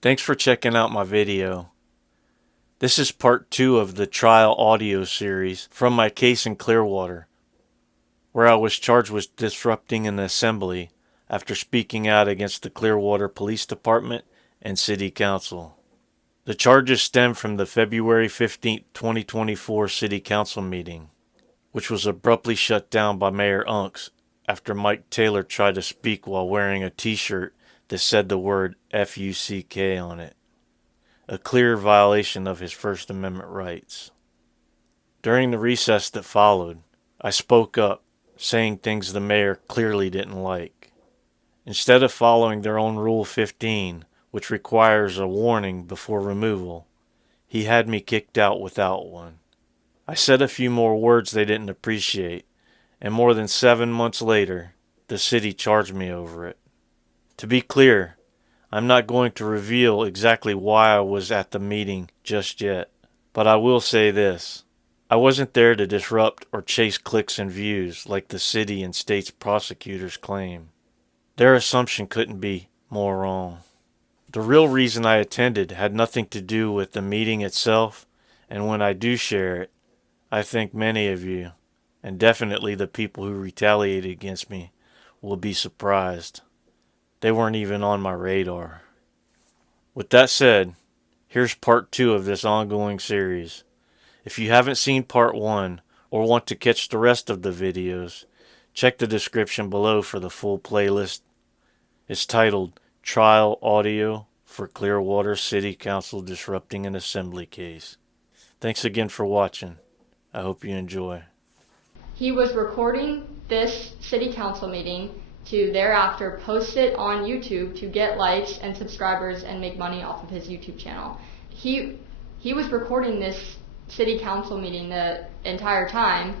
Thanks for checking out my video. This is part 2 of the trial audio series from my case in Clearwater, where I was charged with disrupting an assembly after speaking out against the Clearwater Police Department and City Council. The charges stem from the February 15, 2024 City Council meeting, which was abruptly shut down by Mayor Unks after Mike Taylor tried to speak while wearing a t-shirt that said the word FUCK on it, a clear violation of his First Amendment rights. During the recess that followed, I spoke up, saying things the mayor clearly didn't like. Instead of following their own Rule 15, which requires a warning before removal, he had me kicked out without one. I said a few more words they didn't appreciate, and more than 7 months later, the city charged me over it. To be clear, I'm not going to reveal exactly why I was at the meeting just yet, but I will say this. I wasn't there to disrupt or chase clicks and views like the city and state's prosecutors claim. Their assumption couldn't be more wrong. The real reason I attended had nothing to do with the meeting itself, and when I do share it, I think many of you, and definitely the people who retaliated against me, will be surprised. They weren't even on my radar. With that said, here's part 2 of this ongoing series. If you haven't seen part 1 or want to catch the rest of the videos, check the description below for the full playlist. It's titled Trial Audio for Clearwater City Council Disrupting an Assembly Case. Thanks again for watching. I hope you enjoy. He was recording this city council meeting to thereafter post it on YouTube to get likes and subscribers and make money off of his YouTube channel. He was recording this city council meeting the entire time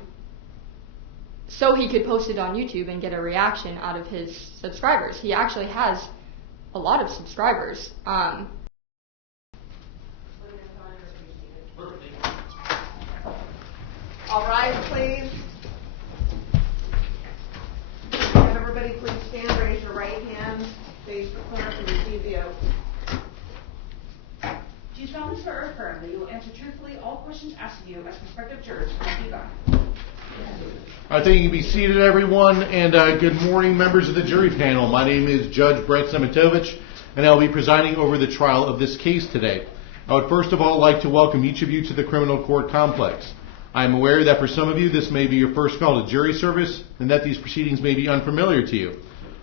so he could post it on YouTube and get a reaction out of his subscribers. He actually has a lot of subscribers. All right, please. And everybody please stand, raise your right hand, face the clerk, and receive the oath. Do you solemnly swear or affirm that you will answer truthfully all questions asked of you as prospective jurors from the feedback? I think you can be seated, everyone, and good morning, members of the jury panel. My name is Judge Brett Semitovich, and I'll be presiding over the trial of this case today. I would first of all like to welcome each of you to the criminal court complex. I am aware that for some of you this may be your first call to jury service and that these proceedings may be unfamiliar to you.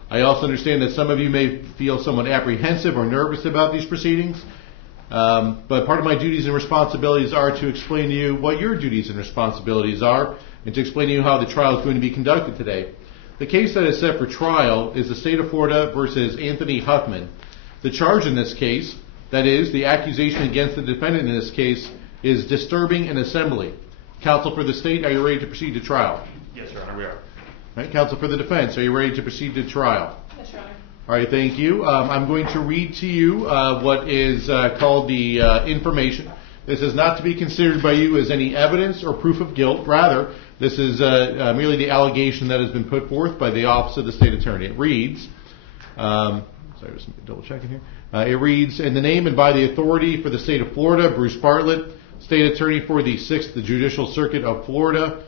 I also understand that some of you may feel somewhat apprehensive or nervous about these proceedings, but part of my duties and responsibilities are to explain to you what your duties and responsibilities are and to explain to you how the trial is going to be conducted today. The case that is set for trial is the state of Florida versus Anthony HUFFMAN. The charge in this case, that is, the accusation against the defendant in this case, is disturbing an assembly. Counsel for the state, are you ready to proceed to trial? Yes, Your Honor, we are. All right, counsel for the defense, are you ready to proceed to trial? Yes, Your Honor. All right, thank you. I'm going to read to you what is called the information. This is not to be considered by you as any evidence or proof of guilt. Rather, this is merely the allegation that has been put forth by the Office of the State Attorney. It reads, just double checking here. It reads, in the name and by the authority for the state of Florida, Bruce Bartlett, State Attorney for the 6th Judicial Circuit of Florida,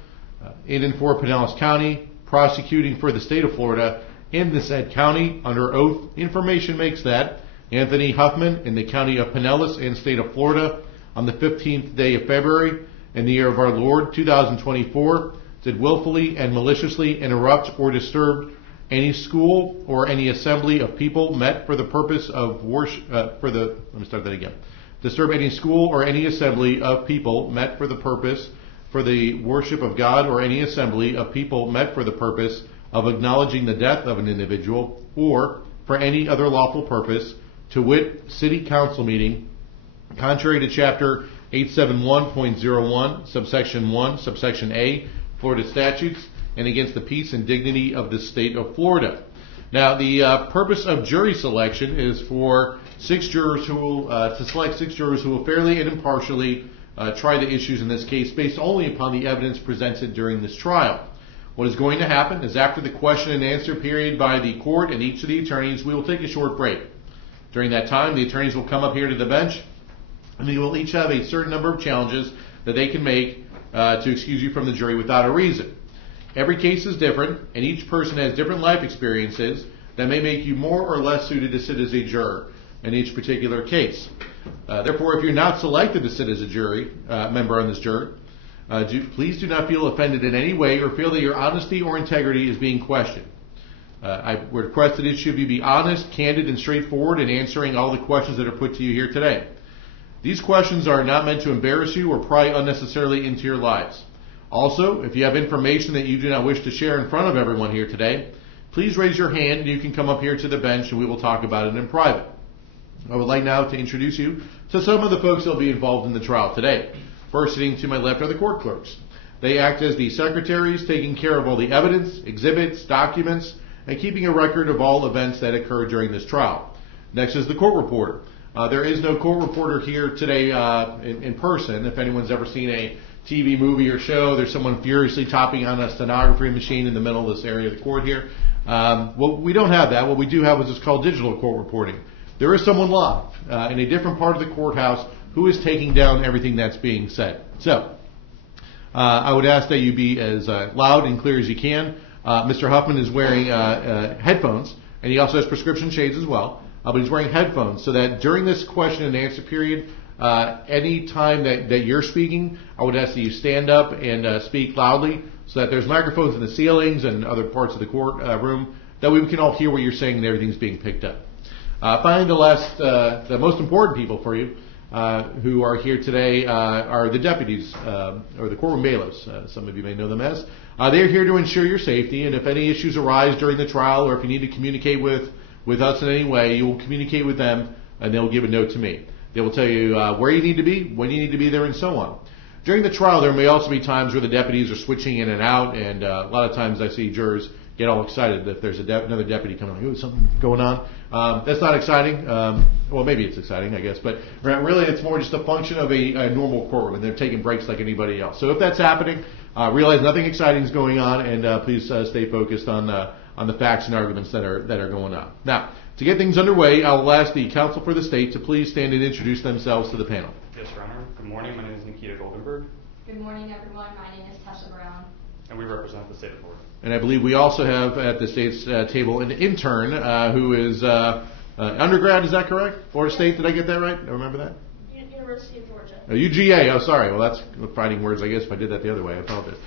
in and for Pinellas County, prosecuting for the state of Florida in the said county, under oath, information makes that Anthony HUFFMAN in the county of Pinellas and state of Florida on the 15th day of February in the year of our Lord 2024 did willfully and maliciously interrupt or disturb any school or any assembly of people met for the purpose of worship, disturb any school or any assembly of people met for the purpose for the worship of God or any assembly of people met for the purpose of acknowledging the death of an individual or for any other lawful purpose, to wit, city council meeting, contrary to chapter 871.01, subsection 1, subsection A, Florida statutes, and against the peace and dignity of the state of Florida. Now, the purpose of jury selection is for to select 6 jurors who will fairly and impartially try the issues in this case based only upon the evidence presented during this trial. What is going to happen is after the question and answer period by the court and each of the attorneys, we will take a short break. During that time, the attorneys will come up here to the bench, and they will each have a certain number of challenges that they can make to excuse you from the jury without a reason. Every case is different, and each person has different life experiences that may make you more or less suited to sit as a juror in each particular case. Therefore, if you're not selected to sit as a jury member on this jury, please do not feel offended in any way or feel that your honesty or integrity is being questioned. I would request that each of you be honest, candid, and straightforward in answering all the questions that are put to you here today. These questions are not meant to embarrass you or pry unnecessarily into your lives. Also, if you have information that you do not wish to share in front of everyone here today, please raise your hand and you can come up here to the bench and we will talk about it in private. I would like now to introduce you to some of the folks that will be involved in the trial today. First, sitting to my left are the court clerks. They act as the secretaries, taking care of all the evidence, exhibits, documents, and keeping a record of all events that occur during this trial. Next is the court reporter. There is no court reporter here today in person. If anyone's ever seen a TV, movie, or show, there's someone furiously typing on a stenography machine in the middle of this area of the court here. Well, we don't have that. What we do have is what's called digital court reporting. There is someone live in a different part of the courthouse who is taking down everything that's being said. So, I would ask that you be as loud and clear as you can. Mr. Huffman is wearing headphones, and he also has prescription shades as well. But he's wearing headphones so that during this question and answer period, any time that you're speaking, I would ask that you stand up and speak loudly so that there's microphones in the ceilings and other parts of the court room that we can all hear what you're saying and everything's being picked up. Finally, the most important people for you who are here today are the deputies or the courtroom bailiffs. Some of you may know them as. They are here to ensure your safety, and if any issues arise during the trial or if you need to communicate with us in any way, you will communicate with them and they'll give a note to me. They will tell you where you need to be, when you need to be there, and so on. During the trial, there may also be times where the deputies are switching in and out, and a lot of times I see jurors get all excited if there's another deputy coming on. Something going on. That's not exciting. Well, maybe it's exciting, I guess, but really it's more just a function of a normal courtroom, and they're taking breaks like anybody else. So if that's happening, realize nothing exciting is going on, and please stay focused on the facts and arguments that are going on. Now, to get things underway, I will ask the counsel for the state to please stand and introduce themselves to the panel. Yes, Your Honor. Good morning. My name is Nikita Goldenberg. Good morning, everyone. My name is Tessa Brown. And we represent the state of Florida. And I believe we also have at the state's table an intern who is undergrad, is that correct? Florida State, did I get that right? I remember that? University of Georgia. UGA, oh sorry. Well, that's fighting words, I guess, if I did that the other way. I apologize.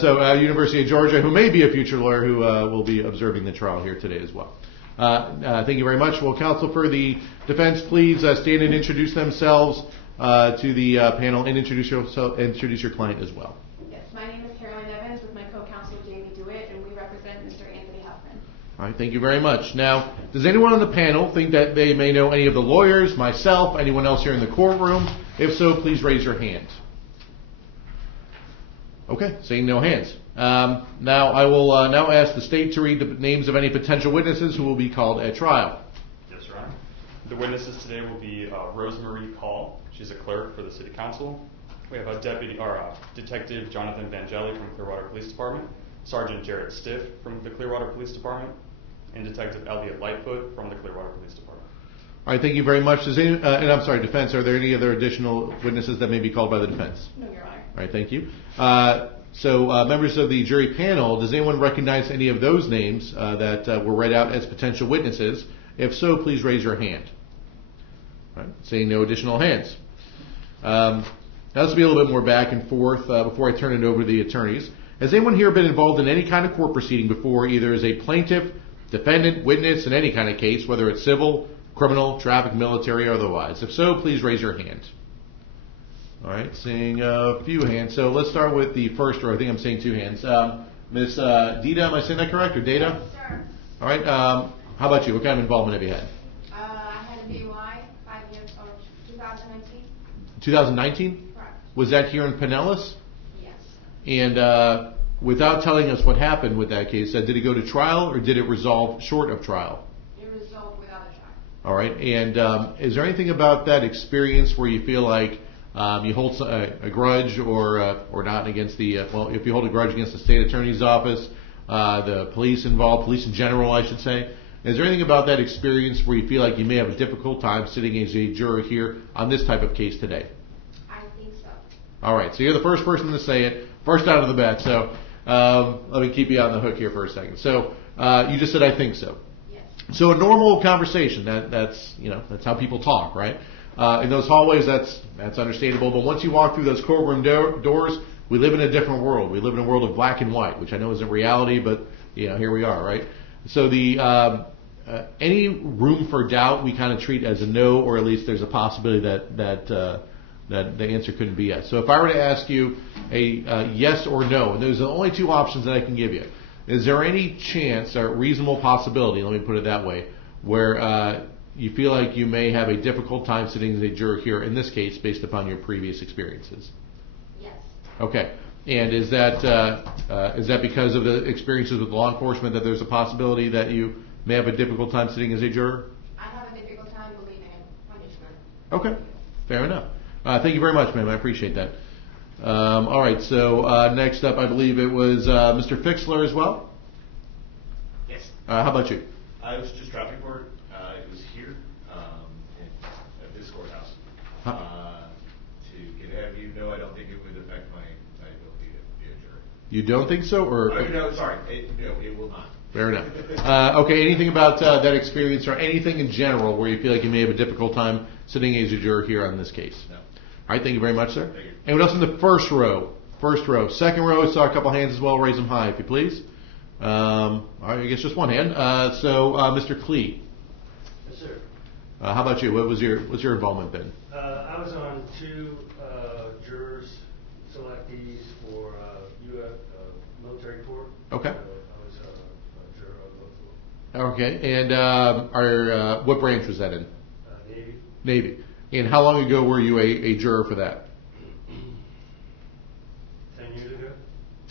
So University of Georgia, who may be a future lawyer who will be observing the trial here today as well. Thank you very much. Will counsel for the defense please stand and introduce themselves to the panel and introduce your client as well. Yes, my name is Caroline Evans with my co-counsel Jamie DeWitt, and we represent Mr. Anthony Huffman. All right, thank you very much. Now, does anyone on the panel think that they may know any of the lawyers, myself, anyone else here in the courtroom? If so, please raise your hand. Okay, seeing no hands. Now I will now ask the state to read the names of any potential witnesses who will be called at trial. Yes, Your Honor. The witnesses today will be Rosemarie Call. She's a clerk for the City Council. We have Detective Jonathan Vangeli from Clearwater Police Department, Sergeant Jared Stiff from the Clearwater Police Department, and Detective Elliot Lightfoot from the Clearwater Police Department. All right, thank you very much. And I'm sorry, defense, are there any other additional witnesses that may be called by the defense? No, Your Honor. All right, thank you. So members of the jury panel, does anyone recognize any of those names that were read out as potential witnesses? If so, please raise your hand. All right, seeing no additional hands. Now this will be a little bit more back and forth before I turn it over to the attorneys. Has anyone here been involved in any kind of court proceeding before, either as a plaintiff, defendant, witness in any kind of case, whether it's civil, criminal, traffic, military, or otherwise? If so, please raise your hand. All right, seeing a few hands. So let's start with the first row. I think I'm seeing two hands. Miss Dita, am I saying that correct, or Data? Yes, sir. All right. How about you? What kind of involvement have you had? I had a DUI 5 years old, 2019. 2019? Correct. Was that here in Pinellas? Yes. And without telling us what happened with that case, did it go to trial or did it resolve short of trial? It resolved without a trial. All right. And is there anything about that experience where you feel like you hold a grudge or not against the, if you hold a grudge against the state attorney's office, the police involved, police in general, I should say, Is there anything about that experience where you feel like you may have a difficult time sitting as a juror here on this type of case today? I think so. All right, so you're the first person to say it, first out of the bat. So let me keep you on the hook here for a second. So you just said, I think so. Yes. So a normal conversation, that's how people talk, right? In those hallways, that's understandable. But once you walk through those courtroom doors, we live in a different world. We live in a world of black and white, which I know isn't reality, but here we are, right? So the any room for doubt we kind of treat as a no, or at least there's a possibility that the answer couldn't be yes. So if I were to ask you a yes or no, and those are the only two options that I can give you, is there any chance or reasonable possibility, let me put it that way, where you feel like you may have a difficult time sitting as a juror here in this case based upon your previous experiences? Yes. Okay. And is that because of the experiences with law enforcement that there's a possibility that you may have a difficult time sitting as a juror? I have a difficult time believing in punishment. Okay, fair enough. Thank you very much, ma'am. I appreciate that. All right, so next up, I believe it was Mr. Fixler as well. Yes. How about you? I was just traffic court. It was here at this courthouse. Huh. To get ahead of you, no, I don't think it would affect my ability to be a juror. You don't think so, or? Oh, no, sorry. No, it will not. Fair enough. Okay, anything about that experience or anything in general where you feel like you may have a difficult time sitting as a juror here on this case? No. All right, thank you very much, sir. Thank you. Anyone else in the first row? First row. Second row, I saw a couple hands as well. Raise them high, if you please. All right, I guess just one hand. So, Mr. Clee. Yes, sir. How about you? What's your involvement been? I was on two jurors selectees for military court. Okay. I was a juror on both of them. Okay, and what branch was that in? Navy. Navy. And how long ago were you a juror for that? 10 years ago.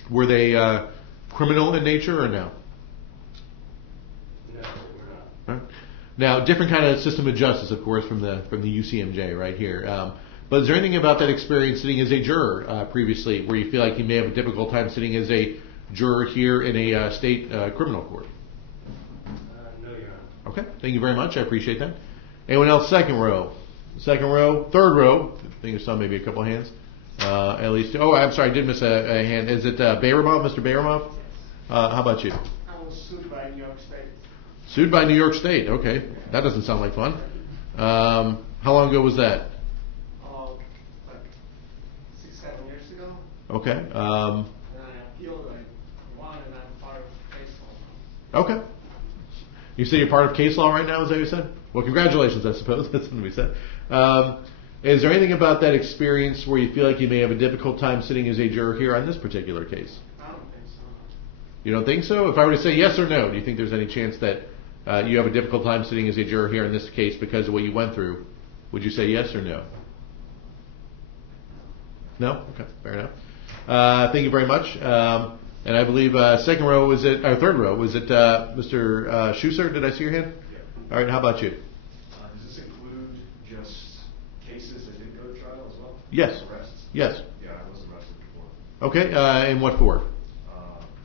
Were they criminal in nature or no? No, we're not. Right. Now, different kind of system of justice, of course, from the UCMJ right here. But is there anything about that experience sitting as a juror previously where you feel like you may have a difficult time sitting as a juror here in a state criminal court? No, Your Honor. Okay, thank you very much. I appreciate that. Anyone else? Second row. Second row. Third row. I think I saw maybe a couple of hands. At least. Oh, I'm sorry. I did miss a hand. Is it Bayramov, Mr. Bayramov? How about you? I was sued by New York State. Sued by New York State. Okay, that doesn't sound like fun. How long ago was that? Like 6-7 years ago. Okay. And I appealed, I won, and I'm part of case law. Okay. You say you're part of case law right now, is that what you said? Well, congratulations, I suppose. That's what we said. Is there anything about that experience where you feel like you may have a difficult time sitting as a juror here on this particular case? I don't think so. You don't think so? If I were to say yes or no, do you think there's any chance that you have a difficult time sitting as a juror here in this case because of what you went through? Would you say yes or no? No? Okay, fair enough. Thank you very much. And I believe second row was it, or third row, was it Mr. Schusser? Did I see your hand? Yeah. All right, how about you? Does this include just cases that didn't go to trial as well? Yes. Arrests? Yes. Yeah, I was arrested before. Okay, and what for?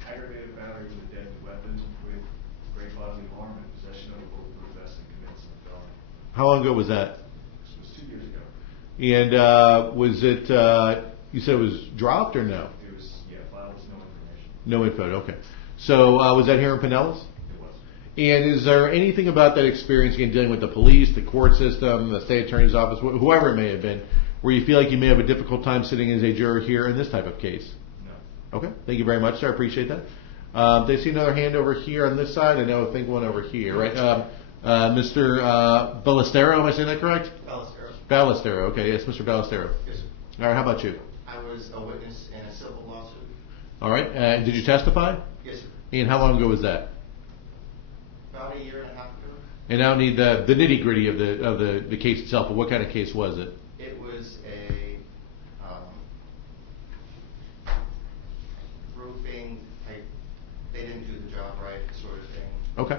Aggravated battery with a deadly weapon with great bodily harm and possession of a bulletproof vest and commits a felony. How long ago was that? This was 2 years ago. And was it, you said it was dropped or no? It was, filed with no information. No info, okay. So was that here in Pinellas? It was. And is there anything about that experience, again, dealing with the police, the court system, the state attorney's office, whoever it may have been, where you feel like you may have a difficult time sitting as a juror here in this type of case? No. Okay, thank you very much, sir. I appreciate that. They see another hand over here on this side. I think one over here, right? Mr. Ballestero, am I saying that correct? Ballestero. Ballestero, okay, yes, Mr. Ballestero. Yes, sir. All right, how about you? I was a witness in a civil lawsuit. All right, did you testify? Yes, sir. And how long ago was that? About 1.5 years ago. And now I need the nitty gritty of the case itself. But what kind of case was it? It was a roofing, they didn't do the job right, sort of thing. Okay.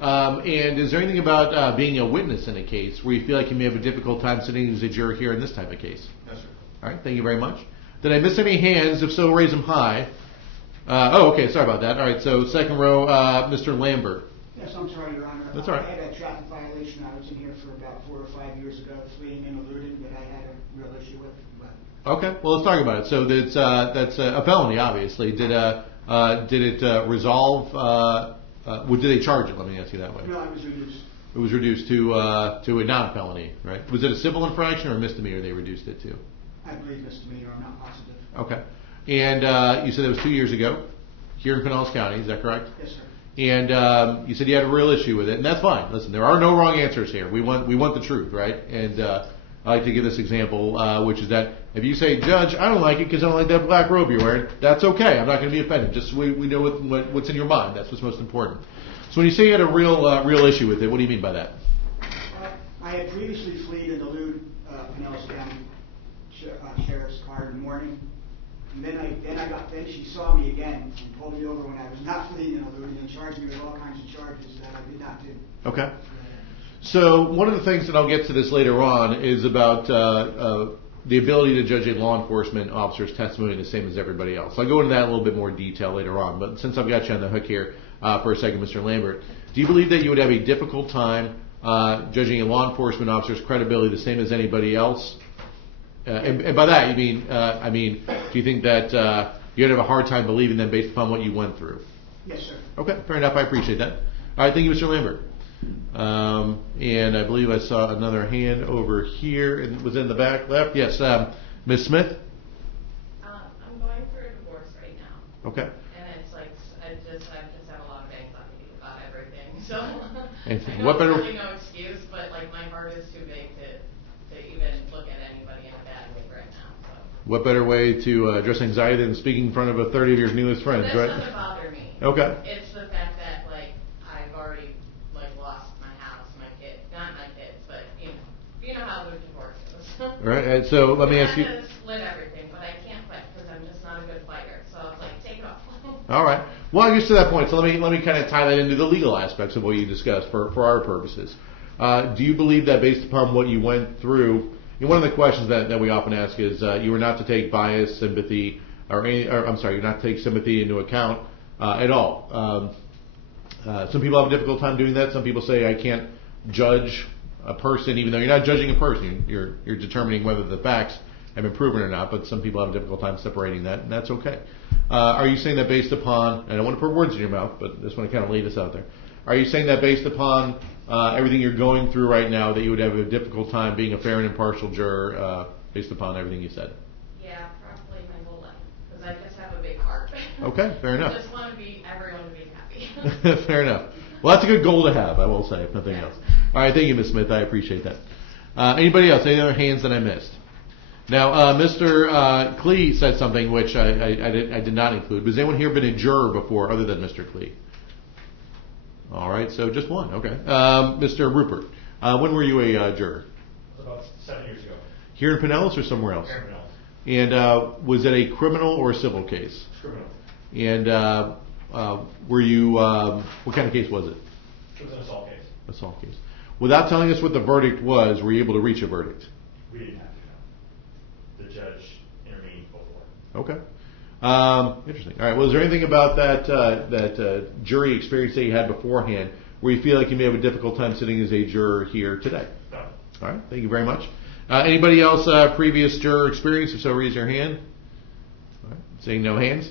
And is there anything about being a witness in a case where you feel like you may have a difficult time sitting as a juror here in this type of case? No, sir. All right, thank you very much. Did I miss any hands? If so, raise them high. Okay, sorry about that. All right, so second row, Mr. Lambert. Yes, I'm sorry, Your Honor. That's all right. I had a traffic violation. I was in here for about 4 or 5 years ago, fleeing and eluding, that I had a real issue with. But Okay, well, let's talk about it. So that's a felony, obviously. Did it resolve? Did they charge it? Let me ask you that way. no, I was reduced. It was reduced to a non-felony, right? Was it a civil infraction or a misdemeanor they reduced it to? I believe misdemeanor. I'm not positive. Okay. And you said it was 2 years ago here in Pinellas County. Is that correct? Yes, sir. And you said you had a real issue with it, and that's fine. Listen, there are no wrong answers here. We want the truth, right? And I like to give this example, which is that if you say, Judge, I don't like it because I don't like that black robe you're wearing, that's okay. I'm not going to be offended. Just so we know what's in your mind. That's what's most important. So when you say you had a real issue with it, what do you mean by that? I had previously fled and elude Pinellas County Sheriff's car in the morning. And then she saw me again and pulled me over when I was not fleeing and eluding and charged me with all kinds of charges that I did not do. Okay. So one of the things that I'll get to this later on is about the ability to judge a law enforcement officer's testimony the same as everybody else. I'll go into that in a little bit more detail later on. But since I've got you on the hook here for a second, Mr. Lambert, do you believe that you would have a difficult time judging a law enforcement officer's credibility the same as anybody else? And by that, you mean, do you think that you'd have a hard time believing them based upon what you went through? Yes, sir. Okay, fair enough. I appreciate that. All right, thank you, Mr. Lambert. And I believe I saw another hand over here. It was in the back left. Yes, Ms. Smith? I'm going through a divorce right now. Okay. And it's like, I just have a lot of anxiety about everything. So, And I know what better- it's really no excuse, but like my heart is too big to even look at anybody in a bad way right now. So. What better way to address anxiety than speaking in front of a 30 of your newest friends, This right? doesn't bother me. Okay. It's the fact that like I've already like lost my house, my kid, not my kids, but you know how the divorce is. All right. So let me ask you. I had to split everything, but I can't fight because I'm just not a good fighter. So I was like, take it off. All right. Well, I guess to that point, so let me kind of tie that into the legal aspects of what you discussed for our purposes. Do you believe that based upon what you went through, one of the questions that we often ask is you were not to take bias, sympathy, you're not to take sympathy into account at all. Some people have a difficult time doing that. Some people say I can't judge a person, even though you're not judging a person. You're determining whether the facts have been proven or not. But some people have a difficult time separating that, and that's okay. Are you saying that based upon? And I don't want to put words in your mouth, but I just want to kind of lay this out there. Are you saying that based upon everything you're going through right now, that you would have a difficult time being a fair and impartial juror based upon everything you said? Yeah, probably my whole life because I just have a big heart. Okay, fair enough. I just want everyone to be happy. Fair enough. Well, that's a good goal to have, I will say, if nothing else. All right, thank you, Ms. Smith. I appreciate that. Anybody else? Any other hands that I missed? Now, Mr. Klee said something which I did not include. Has anyone here been a juror before other than Mr. Klee? All right, so just one. Okay. Mr. Rupert, when were you a juror? About 7 years ago. Here in Pinellas or somewhere else? Here in Pinellas. And was it a criminal or a civil case? Criminal. And were you, what kind of case was it? It was an assault case. Assault case. Without telling us what the verdict was, were you able to reach a verdict? We didn't have to, no. The judge intervened before. Okay. Interesting. All right. Well, is there anything about that jury experience that you had beforehand where you feel like you may have a difficult time sitting as a juror here today? No. All right. Thank you very much. Anybody else previous juror experience? If so, raise your hand. All right. Seeing no hands.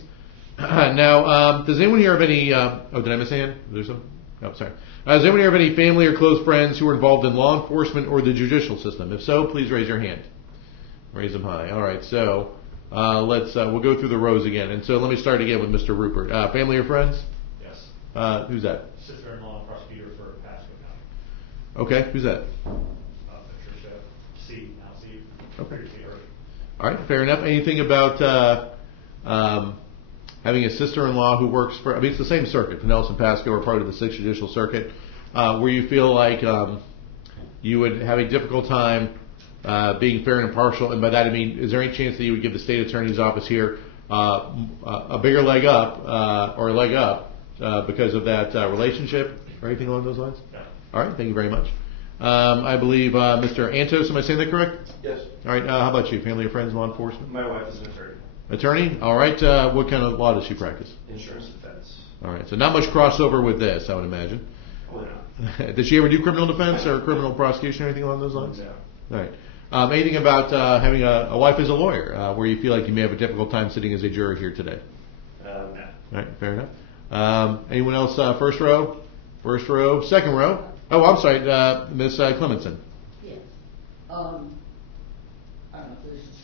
Now, does anyone here have any? Did I miss a hand? Is there some? Oh, sorry. Does anyone here have any family or close friends who are involved in law enforcement or the judicial system? If so, please raise your hand. Raise them high. All right. So. We'll go through the rows again. And so let me start again with Mr. Rupert. Family or friends? Yes. Who's that? Sister-in-law and prosecutor for Pasco County. Okay, who's that? Patricia C. Now C. Okay. Previously her. All right, fair enough. Anything about having a sister-in-law who works for, it's the same circuit, Pinellas and Pasco are part of the 6th Judicial Circuit, where you feel like you would have a difficult time being fair and impartial, and by that I mean, is there any chance that you would give the state attorney's office here a bigger leg up or a leg up because of that relationship or anything along those lines? No. All right, thank you very much. I believe Mr. Antos, am I saying that correct? Yes. All right, how about you? Family or friends, law enforcement? My wife is an attorney. Attorney? All right, what kind of law does she practice? Insurance defense. All right, so not much crossover with this, I would imagine. Did she ever do criminal defense or criminal prosecution or anything along those lines? No. All right. Anything about having a wife as a lawyer, where you feel like you may have a difficult time sitting as a juror here today? No. All right, fair enough. Anyone else? First row, second row. Oh, I'm sorry, Miss Clemenson. Yes. I don't know if this is,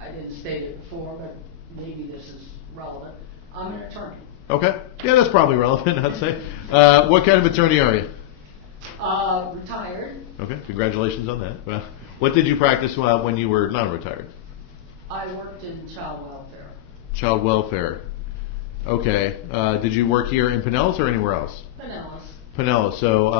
I didn't state it before, but maybe this is relevant. I'm an attorney. Okay. Yeah, that's probably relevant, I'd say. What kind of attorney are you? Retired. Okay, congratulations on that. Well, what did you practice when you were non-retired? I worked in child welfare. Child welfare. Okay. Did you work here in Pinellas or anywhere else? Pinellas. So,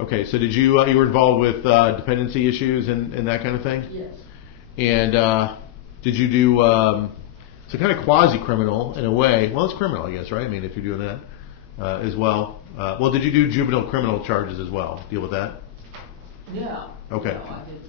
okay. So did you you were involved with dependency issues and that kind of thing? Yes. And did you do so kind of quasi-criminal in a way? Well, it's criminal, I guess, right? I mean, if you're doing that as well. Well, did you do juvenile criminal charges as well? Deal with that? Yeah. Okay. No, I did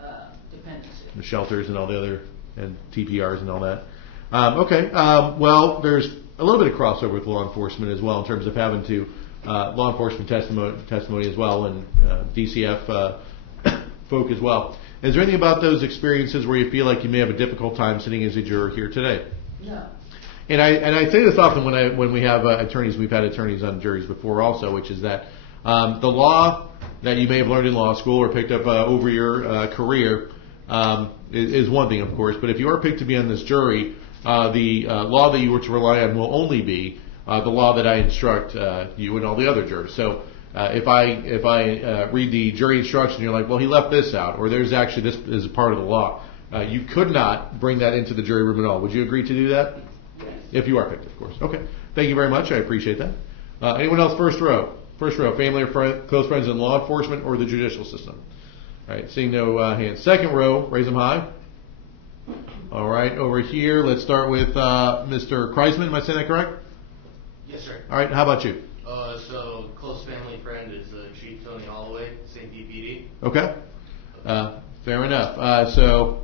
the dependency. The shelters and all the other, and TPRs and all that. Okay. Well, there's a little bit of crossover with law enforcement as well in terms of having to law enforcement testimony as well, and DCF folk as well. Is there anything about those experiences where you feel like you may have a difficult time sitting as a juror here today? No. And I say this often when we have attorneys. We've had attorneys on juries before also, which is that the law that you may have learned in law school or picked up over your career is one thing, of course. But if you are picked to be on this jury, the law that you were to rely on will only be the law that I instruct you and all the other jurors. So if I read the jury instruction, you're like, well, he left this out, or there's actually this is a part of the law. You could not bring that into the jury room at all. Would you agree to do that? Yes. If you are picked, of course. Okay. Thank you very much. I appreciate that. Anyone else? First row. Family or close friends in law enforcement or the judicial system. All right. Seeing no hands. Second row. Raise them high. All right. Over here, let's start with Mr. Kreisman. Am I saying that correct? Yes, sir. All right. How about you? So close family friend is Chief Tony Holloway, St. DPD. Okay. Fair enough. So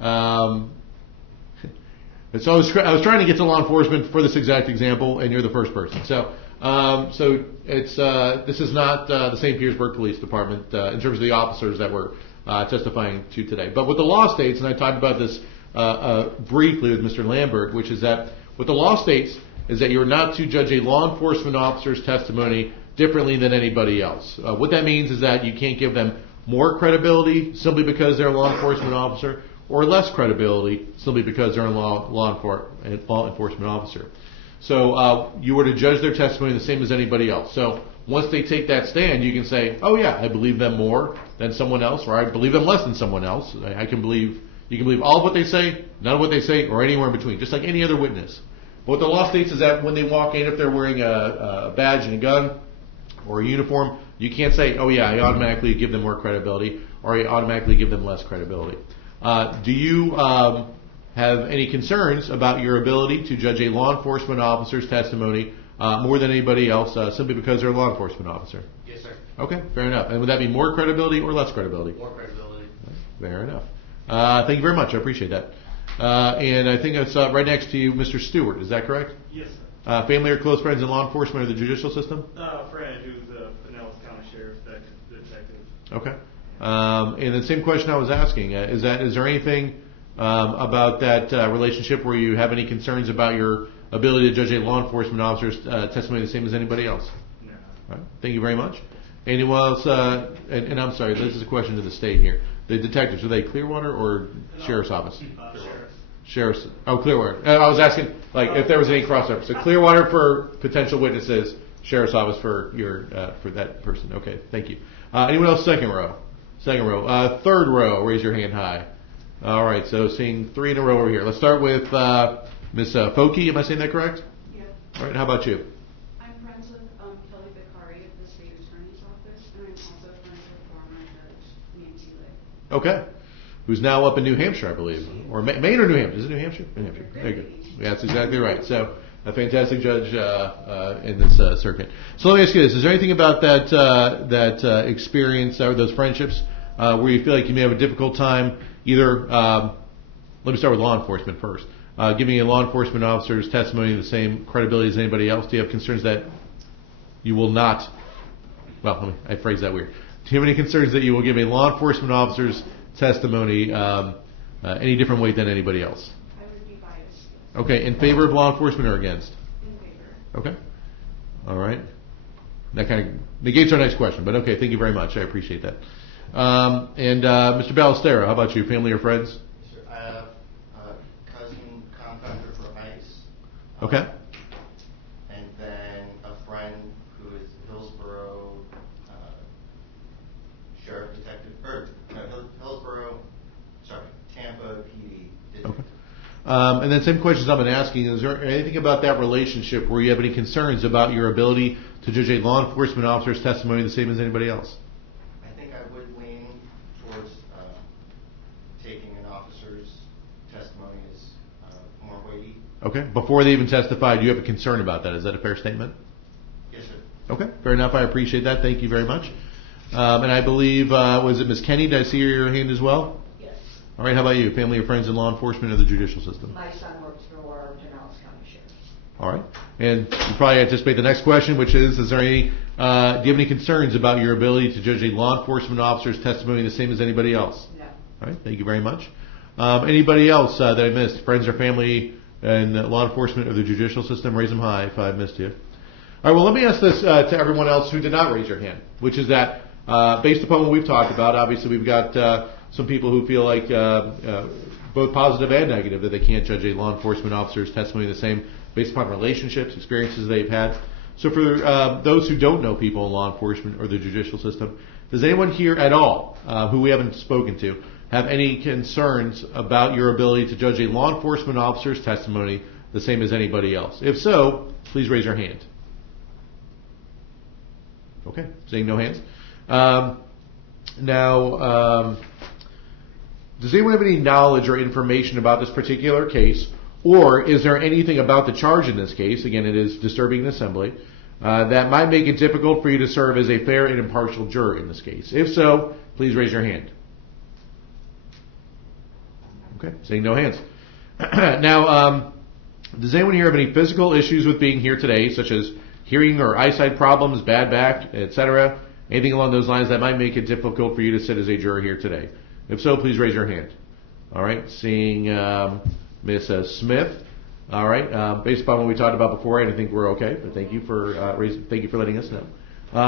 I was trying to get to law enforcement for this exact example, and you're the first person. So it's this is not the St. Petersburg Police Department in terms of the officers that we're testifying to today. But what the law states, and I talked about this briefly with Mr. Lambert, which is that what the law states is that you're not to judge a law enforcement officer's testimony differently than anybody else. What that means is that you can't give them more credibility simply because they're a law enforcement officer, or less credibility simply because they're a law enforcement officer. So you were to judge their testimony the same as anybody else. So once they take that stand, you can say, oh yeah, I believe them more than someone else, or I believe them less than someone else. You can believe all of what they say, none of what they say, or anywhere in between, just like any other witness. But what the law states is that when they walk in, if they're wearing a badge and a gun or a uniform, you can't say, oh yeah, I automatically give them more credibility, or I automatically give them less credibility. Do you have any concerns about your ability to judge a law enforcement officer's testimony more than anybody else simply because they're a law enforcement officer? Yes, sir. Okay, fair enough. And would that be more credibility or less credibility? More credibility. Fair enough. Thank you very much. I appreciate that. And I think it's right next to you, Mr. Stewart. Is that correct? Yes, sir. Family or close friends in law enforcement or the judicial system? Friend who's the Pinellas County Sheriff's detective. Okay. And the same question I was asking, is there anything about that relationship where you have any concerns about your ability to judge a law enforcement officer's testimony the same as anybody else? No. All right. Thank you very much. Anyone else? And I'm sorry, this is a question to the state here. The detectives, are they Clearwater or Sheriff's Office? Sheriff's. Oh, Clearwater. I was asking, if there was any crossover. So Clearwater for potential witnesses, Sheriff's Office for for that person. Okay, thank you. Anyone else? Second row. Third row. Raise your hand high. All right. So seeing three in a row over here. Let's start with Miss Foki. Am I saying that correct? Yeah. All right. How about you? I'm friends with Kelly Vicari of the State Attorney's Office, and I'm also friends with former Judge Nancy Lake. Okay. Who's now up in New Hampshire, I believe. Or Maine or New Hampshire? Is it New Hampshire? New Hampshire. There you go. Yeah, that's exactly right. So, a fantastic judge in this circuit. So let me ask you this. Is there anything about that experience or those friendships where you feel like you may have a difficult time either, let me start with law enforcement first. giving a law enforcement officer's testimony the same credibility as anybody else? Do you have concerns that you will not? Well, I phrase that weird. Do you have any concerns that you will give a law enforcement officer's testimony any different weight than anybody else? I would be biased. Okay, in favor of law enforcement or against? In favor. Okay. All right. That kind of negates our next question, but okay, thank you very much. I appreciate that. Mr. Ballestero, how about you? Family or friends? Sir, I have a cousin contractor for ICE. Okay. And then a friend who is Hillsborough Sheriff Detective, or Hillsborough, Tampa PD Detective. Okay. And then same questions I've been asking, is there anything about that relationship where you have any concerns about your ability to judge a law enforcement officer's testimony the same as anybody else? I think I would lean towards taking an officer's testimony as more weighty. Okay. Before they even testified, you have a concern about that. Is that a fair statement? Yes, sir. Okay. Fair enough. I appreciate that. Thank you very much. And I believe, was it Ms. Kenny? Did I see your hand as well? Yes. All right. How about you? Family or friends in law enforcement or the judicial system? My son works for Pinellas County Sheriff. All right. And you probably anticipate the next question, which is there any, do you have any concerns about your ability to judge a law enforcement officer's testimony the same as anybody else? No. All right. Thank you very much. Anybody else that I missed? Friends or family in law enforcement or the judicial system? Raise them high if I missed you. All right. Well, let me ask this to everyone else who did not raise your hand, which is that based upon what we've talked about, obviously we've got some people who feel like both positive and negative that they can't judge a law enforcement officer's testimony the same based upon relationships, experiences they've had. So for those who don't know people in law enforcement or the judicial system, does anyone here at all who we haven't spoken to have any concerns about your ability to judge a law enforcement officer's testimony the same as anybody else? If so, please raise your hand. Okay, seeing no hands. Does anyone have any knowledge or information about this particular case, or is there anything about the charge in this case, again it is disturbing an assembly, that might make it difficult for you to serve as a fair and impartial juror in this case? If so, please raise your hand. Okay, seeing no hands. Now, does anyone here have any physical issues with being here today, such as hearing or eyesight problems, bad back, etc.? Anything along those lines that might make it difficult for you to sit as a juror here today? If so, please raise your hand. All right, seeing Miss Smith. All right, based upon what we talked about before, I think we're okay. But thank you for letting us know.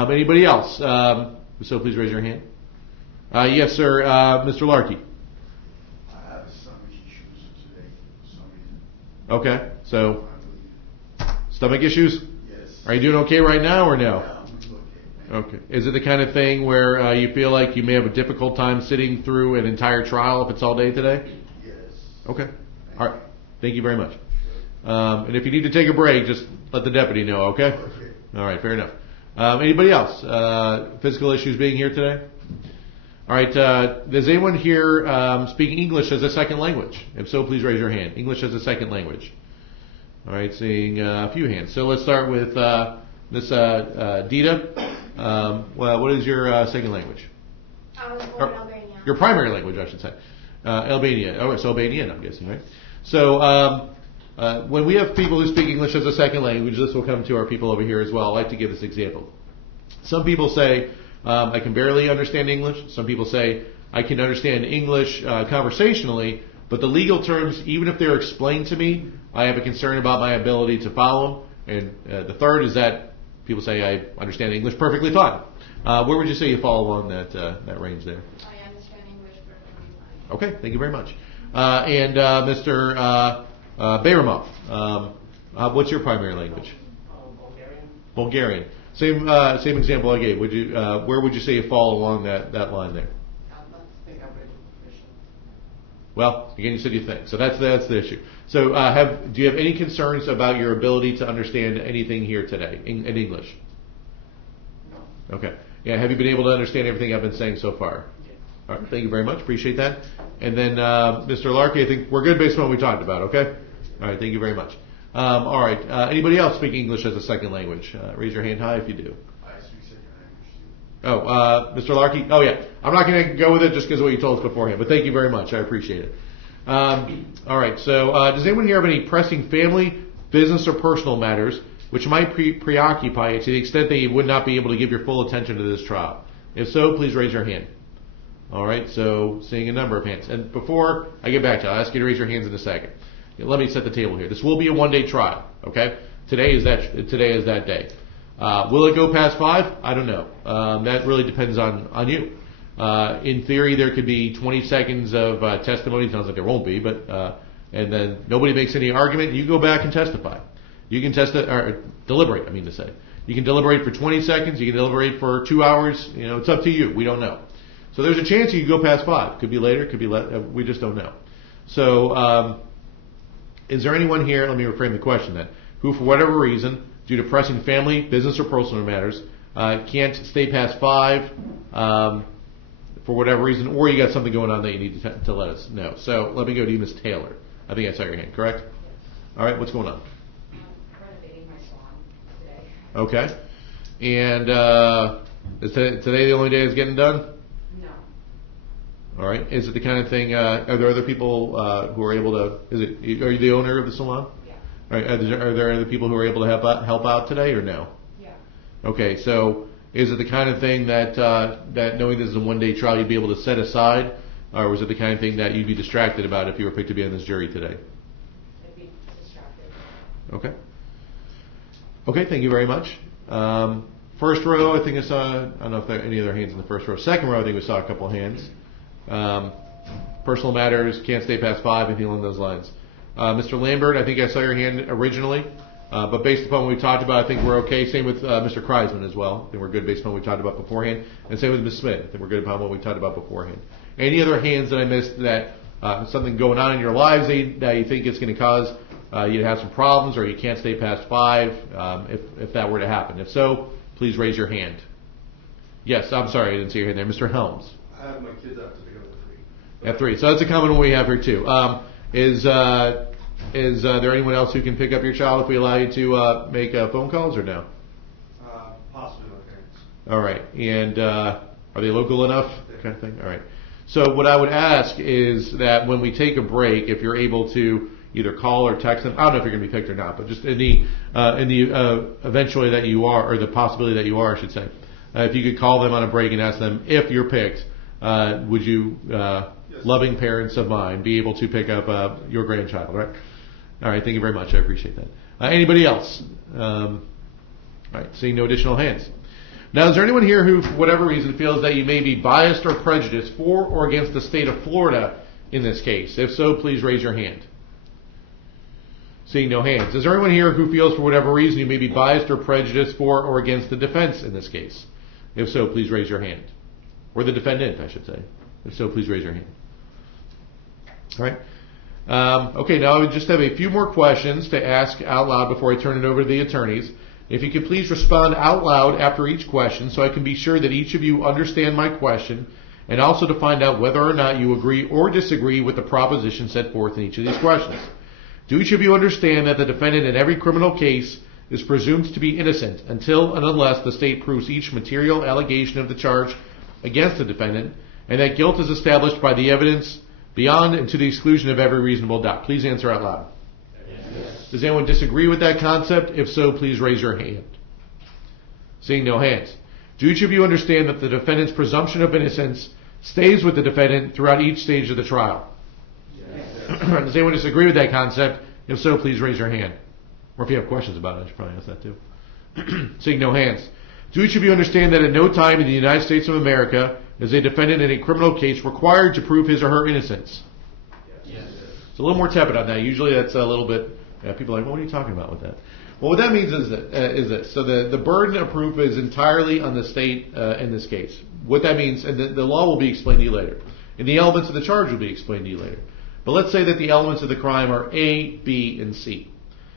Anybody else? So please raise your hand. Yes, sir, Mr. Larkey. I have stomach issues today for some reason. Okay, so stomach issues? Yes. Are you doing okay right now or no? Yeah, I'm okay. Okay. Is it the kind of thing where you feel like you may have a difficult time sitting through an entire trial if it's all day today? Yes. Okay. All right. Thank you very much. And if you need to take a break, just let the deputy know, okay? Okay. All right, fair enough. Anybody else? Physical issues being here today? All right. Does anyone here speak English as a second language? If so, please raise your hand. English as a second language. All right, seeing a few hands. So let's start with Miss Dita. Well, what is your second language? I was born in Albania. Your primary language, I should say. Albania. Oh, it's Albanian, I'm guessing, right? So when we have people who speak English as a second language, this will come to our people over here as well. I like to give this example. Some people say, I can barely understand English. Some people say, I can understand English conversationally, but the legal terms, even if they're explained to me, I have a concern about my ability to follow them. And the third is that people say I understand English perfectly fine. Where would you say you fall along that range there? I understand English perfectly fine. Okay, thank you very much. And Mr. Bayramov, what's your primary language? Bulgarian. Bulgarian. Same example I gave. Would you where would you say you fall along that line there? I think I'm ready for permission. Well, again, you said you think. So that's the issue. So do you have any concerns about your ability to understand anything here today in English? No. Okay. Yeah. Have you been able to understand everything I've been saying so far? Yes. All right. Thank you very much. Appreciate that. And then Mr. Larkey, I think we're good based on what we talked about. Okay. All right. Thank you very much. All right. Anybody else speak English as a second language? Raise your hand high if you do. I speak second language too. Oh, Mr. Larkey? Oh, yeah. I'm not going to go with it just because of what you told us beforehand, but thank you very much. I appreciate it. All right. So, does anyone here have any pressing family, business, or personal matters which might preoccupy you to the extent that you would not be able to give your full attention to this trial? If so, please raise your hand. All right. So, seeing a number of hands. And before I get back to you, I'll ask you to raise your hands in a second. Let me set the table here. This will be a one-day trial. Okay. Today is that day. Will it go past 5? I don't know. That really depends on you. In theory, there could be 20 seconds of testimony. Sounds like there won't be, but and then nobody makes any argument. You go back and testify. You can deliberate. I mean to say, you can deliberate for 20 seconds. You can deliberate for 2 hours. You know, it's up to you. We don't know. So there's a chance you could go past 5. Could be later. Could be we just don't know. So, is there anyone here? Let me reframe the question then. Who, for whatever reason, due to pressing family, business, or personal matters, can't stay past 5 for whatever reason, or you got something going on that you need to let us know. So let me go to you, Ms. Taylor. I think I saw your hand, correct? Yes. All right, what's going on? Renovating my salon today. Okay. And is today the only day it's getting done? No. All right. Is it the kind of thing, are there other people who are able to, are you the owner of the salon? Yeah. All right. Are there other people who are able to help out today or no? Yeah. Okay, so is it the kind of thing that knowing this is a one-day trial you'd be able to set aside, or was it the kind of thing that you'd be distracted about if you were picked to be on this jury today? I'd be distracted. Okay. Okay, thank you very much. First row, I think I saw, I don't know if there are any other hands in the first row. Second row, I think we saw a couple of hands. Personal matters, can't stay past 5, anything along those lines. Mr. Lambert, I think I saw your hand originally. But based upon what we talked about, I think we're okay. Same with Mr. Kreisman as well. I think we're good based upon what we talked about beforehand. And same with Ms. Smith. I think we're good upon what we talked about beforehand. Any other hands that I missed that something going on in your lives that you think is going to cause you to have some problems, or you can't stay past 5 if that were to happen? If so, please raise your hand. Yes, I'm sorry, I didn't see your hand there. Mr. Helms. I have my kids out to pick up at 3. At 3. So that's a common one we have here too. Is there anyone else who can pick up your child if we allow you to make phone calls or no? Possibly my parents. All right. And are they local enough? Kind of thing? All right. So what I would ask is that when we take a break, if you're able to either call or text them, I don't know if you're going to be picked or not, but just in the eventually that you are, or the possibility that you are, I should say, if you could call them on a break and ask them if you're picked, would you, loving parents of mine, be able to pick up your grandchild, right? All right, thank you very much. I appreciate that. Anybody else? All right, seeing no additional hands. Now, is there anyone here who, for whatever reason, feels that you may be biased or prejudiced for or against the state of Florida in this case? If so, please raise your hand. Seeing no hands. Is there anyone here who feels, for whatever reason, you may be biased or prejudiced for or against the defense in this case? If so, please raise your hand. Or the defendant, I should say. If so, please raise your hand. All right. Okay, now I would just have a few more questions to ask out loud before I turn it over to the attorneys. If you could please respond out loud after each question so I can be sure that each of you understand my question, and also to find out whether or not you agree or disagree with the proposition set forth in each of these questions. Do each of you understand that the defendant in every criminal case is presumed to be innocent until and unless the state proves each material allegation of the charge against the defendant, and that guilt is established by the evidence beyond and to the exclusion of every reasonable doubt? Please answer out loud. Yes. Does anyone disagree with that concept? If so, please raise your hand. Seeing no hands. Do each of you understand that the defendant's presumption of innocence stays with the defendant throughout each stage of the trial? Yes. Does anyone disagree with that concept? If so, please raise your hand. Or if you have questions about it, I should probably ask that too. Seeing no hands. Do each of you understand that at no time in the United States of America is a defendant in a criminal case required to prove his or her innocence? Yes. It's a little more tepid on that. Usually that's a little bit, people are like, well, what are you talking about with that? Well, what that means is this. So the burden of proof is entirely on the state in this case. What that means, and the law will be explained to you later, and the elements of the charge will be explained to you later. But let's say that the elements of the crime are A, B, and C.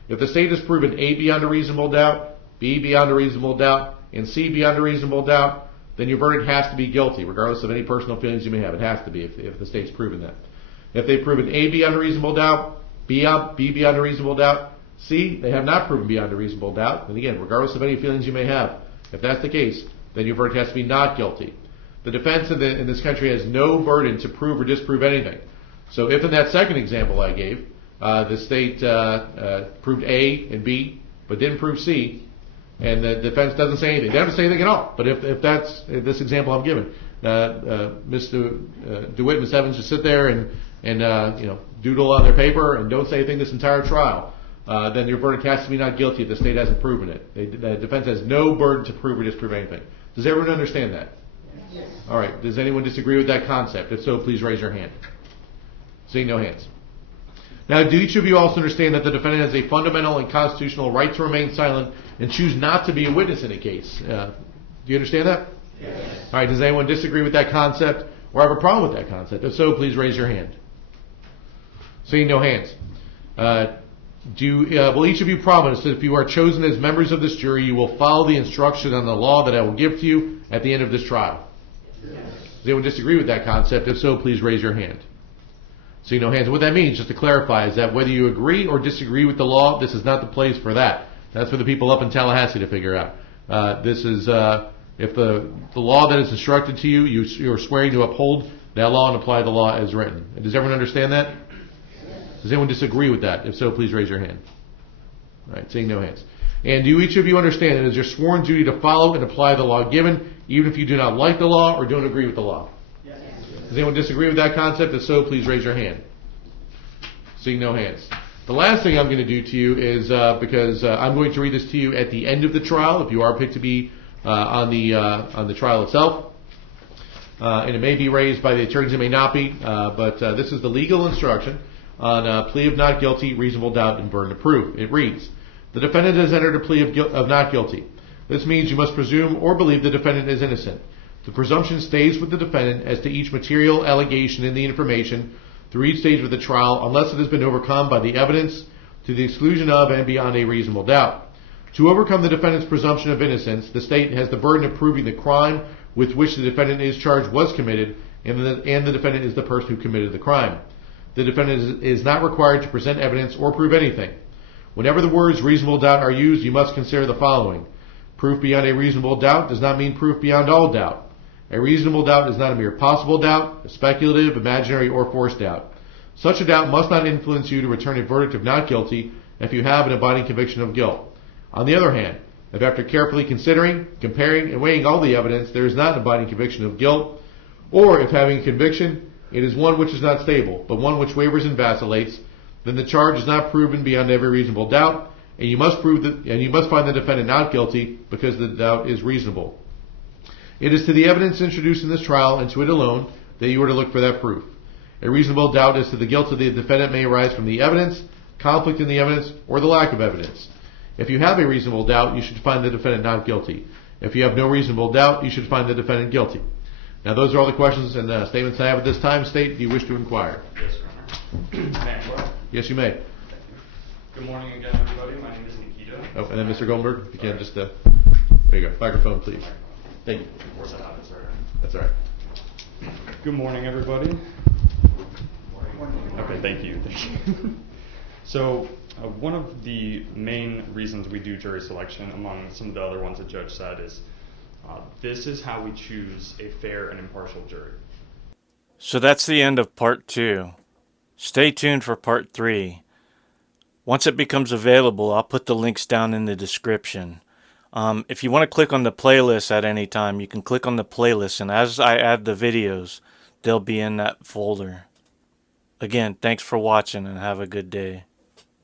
If the state has proven A beyond a reasonable doubt, B beyond a reasonable doubt, and C beyond a reasonable doubt, then your verdict has to be guilty, regardless of any personal feelings you may have. It has to be if the state's proven that. If they've proven A beyond a reasonable doubt, B beyond a reasonable doubt, C, they have not proven beyond a reasonable doubt, then again, regardless of any feelings you may have, if that's the case, then your verdict has to be not guilty. The defense in this country has no burden to prove or disprove anything. So if in that second example I gave, the state proved A and B, but didn't prove C, and the defense doesn't say anything. They don't say anything at all. But if if this example I'm given, Mr. DeWitt and Ms. Evans just sit there and doodle on their paper and don't say anything this entire trial, then your verdict has to be not guilty if the state hasn't proven it. The defense has no burden to prove or disprove anything. Does everyone understand that? Yes. All right. Does anyone disagree with that concept? If so, please raise your hand. Seeing no hands. Now, do each of you also understand that the defendant has a fundamental and constitutional right to remain silent and choose not to be a witness in a case? Do you understand that? Yes. All right. Does anyone disagree with that concept or have a problem with that concept? If so, please raise your hand. Seeing no hands. Will each of you promise that if you are chosen as members of this jury, you will follow the instruction on the law that I will give to you at the end of this trial? Yes. Does anyone disagree with that concept? If so, please raise your hand. Seeing no hands. What that means, just to clarify, is that whether you agree or disagree with the law, this is not the place for that. That's for the people up in Tallahassee to figure out. This is if the law that is instructed to you, you are swearing to uphold that law and apply the law as written. Does everyone understand that? Does anyone disagree with that? If so, please raise your hand. All right, seeing no hands. And do each of you understand it is your sworn duty to follow and apply the law given, even if you do not like the law or don't agree with the law? Yes. Does anyone disagree with that concept? If so, please raise your hand. Seeing no hands. The last thing I'm going to do to you is, because I'm going to read this to you at the end of the trial, if you are picked to be on the trial itself, and it may be raised by the attorneys, it may not be, but this is the legal instruction on plea of not guilty, reasonable doubt, and burden of proof. It reads, the defendant has entered a plea of not guilty. This means you must presume or believe the defendant is innocent. The presumption stays with the defendant as to each material allegation in the information through each stage of the trial unless it has been overcome by the evidence to the exclusion of and beyond a reasonable doubt. To overcome the defendant's presumption of innocence, the state has the burden of proving the crime with which the defendant is charged was committed, and the defendant is the person who committed the crime. The defendant is not required to present evidence or prove anything. Whenever the words reasonable doubt are used, you must consider the following. Proof beyond a reasonable doubt does not mean proof beyond all doubt. A reasonable doubt is not a mere possible doubt, a speculative, imaginary, or forced doubt. Such a doubt must not influence you to return a verdict of not guilty if you have an abiding conviction of guilt. On the other hand, if after carefully considering, comparing, and weighing all the evidence, there is not an abiding conviction of guilt, or if having a conviction, it is one which is not stable, but one which wavers and vacillates, then the charge is not proven beyond every reasonable doubt, and you must find the defendant not guilty because the doubt is reasonable. It is to the evidence introduced in this trial and to it alone that you are to look for that proof. A reasonable doubt as to the guilt of the defendant may arise from the evidence, conflict in the evidence, or the lack of evidence. If you have a reasonable doubt, you should find the defendant not guilty. If you have no reasonable doubt, you should find the defendant guilty. Now, those are all the questions and statements I have at this time. State, do you wish to inquire? Yes, Your Honor. May I inquire? Yes, you may. Thank you. Good morning again, everybody. My name is Nikita. Oh, and then Mr. Goldberg, if you can just, there you go. Microphone, please. Thank you. Of course, I have it, sir. That's all right. Good morning, everybody. Okay, thank you. So, one of the main reasons we do jury selection, among some of the other ones the judge said, is this is how we choose a fair and impartial jury. So that's the end of part 2. Stay tuned for part 3. Once it becomes available, I'll put the links down in the description. If you want to click on the playlist at any time, you can click on the playlist, and as I add the videos, they'll be in that folder. Again, thanks for watching and have a good day.